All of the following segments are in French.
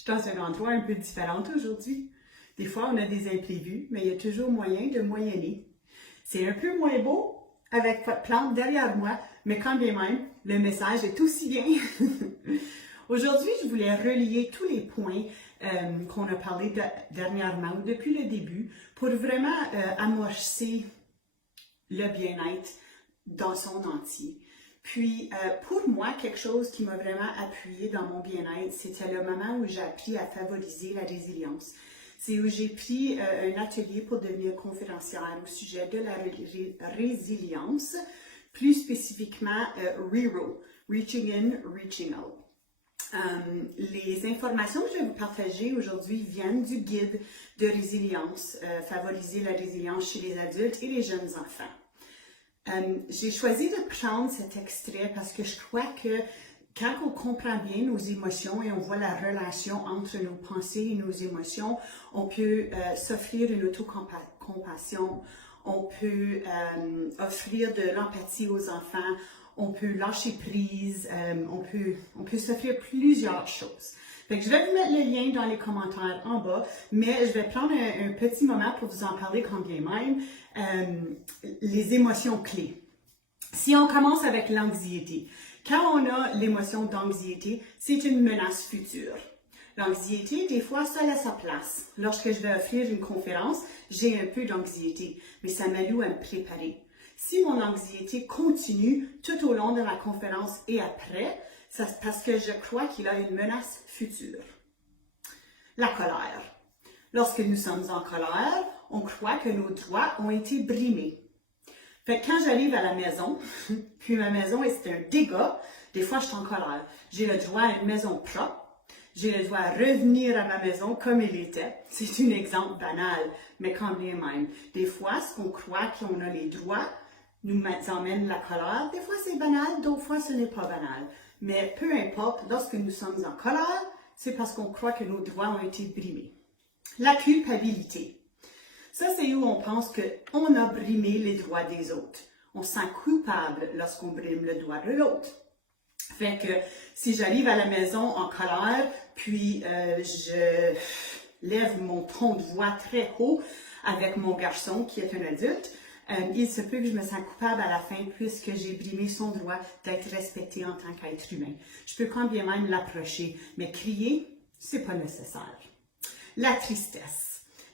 Je suis dans un endroit un peu différent aujourd'hui. Des fois, on a des imprévus, mais il y a toujours moyen de moyenner. C'est un peu moins beau avec votre plante derrière moi, mais quand bien même, le message est aussi bien. Aujourd'hui, je voulais relier tous les points qu'on a parlé dernièrement ou depuis le début pour vraiment amorcer le bien-être dans son entier. Puis, pour moi, quelque chose qui m'a vraiment appuyé dans mon bien-être, c'était le moment où j'ai appris à favoriser la résilience. C'est où j'ai pris un atelier pour devenir conférencière au sujet de la résilience, plus spécifiquement RERO, Reaching In, Reaching Out. Les informations que je vais vous partager aujourd'hui viennent du guide de résilience, favoriser la résilience chez les adultes et les jeunes enfants. J'ai choisi de prendre cet extrait parce que je crois que quand on comprend bien nos émotions et on voit la relation entre nos pensées et nos émotions, on peut s'offrir une autocompassion, on peut offrir de l'empathie aux enfants, on peut lâcher prise, on peut s'offrir plusieurs choses. Fait que je vais vous mettre le lien dans les commentaires en bas, mais je vais prendre un petit moment pour vous en parler quand bien même. Les émotions clés. Si on commence avec l'anxiété, quand on a l'émotion d'anxiété, c'est une menace future. L'anxiété, des fois, ça a sa place. Lorsque je vais offrir une conférence, j'ai un peu d'anxiété, mais ça m'alloue à me préparer. Si mon anxiété continue tout au long de la conférence et après, c'est parce que je crois qu'il y a une menace future. La colère. Lorsque nous sommes en colère, on croit que nos droits ont été brimés. Fait que quand j'arrive à la maison, puis ma maison c'est un dégât, des fois je suis en colère. J'ai le droit à une maison propre, j'ai le droit à revenir à ma maison comme elle était. C'est un exemple banal, mais quand bien même. Des fois, ce qu'on croit qu'on a les droits nous emmène la colère. Des fois c'est banal, d'autres fois ce n'est pas banal. Mais peu importe, lorsque nous sommes en colère, c'est parce qu'on croit que nos droits ont été brimés. La culpabilité. Ça, c'est où on pense qu'on a brimé les droits des autres. On se sent coupable lorsqu'on brime le droit de l'autre. Fait que si j'arrive à la maison en colère, puis je lève mon ton de voix très haut avec mon garçon qui est un adulte, il se peut que je me sente coupable à la fin puisque j'ai brimé son droit d'être respecté en tant qu'être humain. Je peux quand bien même l'approcher, mais crier, c'est pas nécessaire. La tristesse.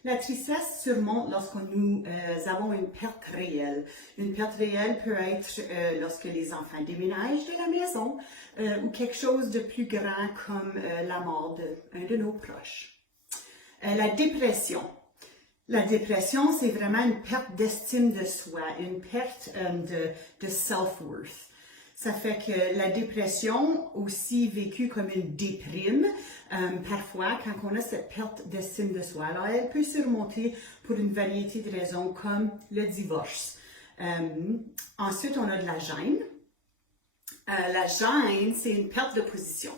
La tristesse surmonte lorsque nous avons une perte réelle. Une perte réelle peut être lorsque les enfants déménagent de la maison ou quelque chose de plus grand comme la mort d'un de nos proches. La dépression. La dépression, c'est vraiment une perte d'estime de soi, une perte de self-worth. Ça fait que la dépression, aussi vécue comme une déprime, parfois, quand on a cette perte d'estime de soi, alors elle peut se remonter pour une variété de raisons comme le divorce. Ensuite, on a de la gêne. La gêne, c'est une perte de position.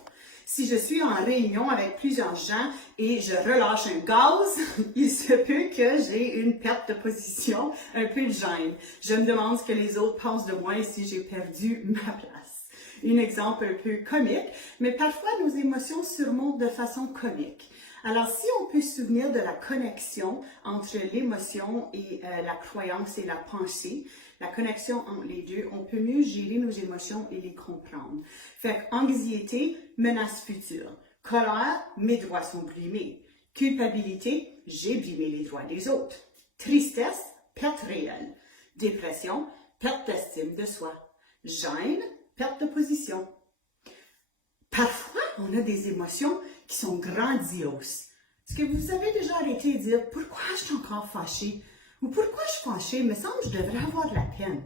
Si je suis en réunion avec plusieurs gens et je relâche un gaz, il se peut que j'ai une perte de position, un peu de gêne. Je me demande ce que les autres pensent de moi et si j'ai perdu ma place. Un exemple un peu comique, mais parfois nos émotions surmontent de façon comique. Alors, si on peut se souvenir de la connexion entre l'émotion et la croyance et la pensée, la connexion entre les deux, on peut mieux gérer nos émotions et les comprendre. Fait que anxiété, menace future. Colère, mes droits sont brimés. Culpabilité, j'ai brimé les droits des autres. Tristesse, perte réelle. Dépression, perte d'estime de soi. Gêne, perte de position. Parfois, on a des émotions qui sont grandioses. Est-ce que vous avez déjà arrêté de dire « Pourquoi je suis encore fâchée » ou « Pourquoi je suis fâchée, il me semble que je devrais avoir de la peine ».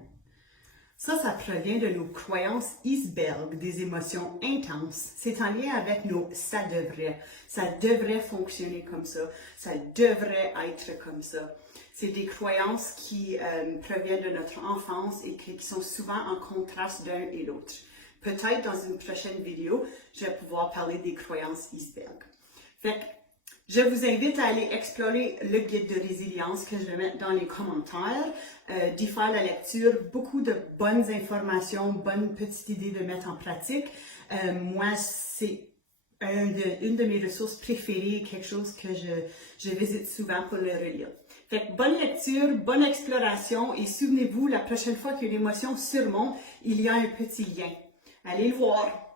Ça provient de nos croyances iceberg, des émotions intenses. C'est en lien avec nos « ça devrait ». Ça devrait fonctionner comme ça. Ça devrait être comme ça. C'est des croyances qui proviennent de notre enfance et qui sont souvent en contraste d'un et l'autre. Peut-être dans une prochaine vidéo, je vais pouvoir parler des croyances iceberg. Fait que je vous invite à aller explorer le guide de résilience que je vais mettre dans les commentaires, d'y faire la lecture, beaucoup de bonnes informations, bonnes petites idées de mettre en pratique. Moi, c'est une de mes ressources préférées, quelque chose que je visite souvent pour le relire. Fait que bonne lecture, bonne exploration et souvenez-vous, la prochaine fois qu'une émotion surmonte, il y a un petit lien. Allez le voir!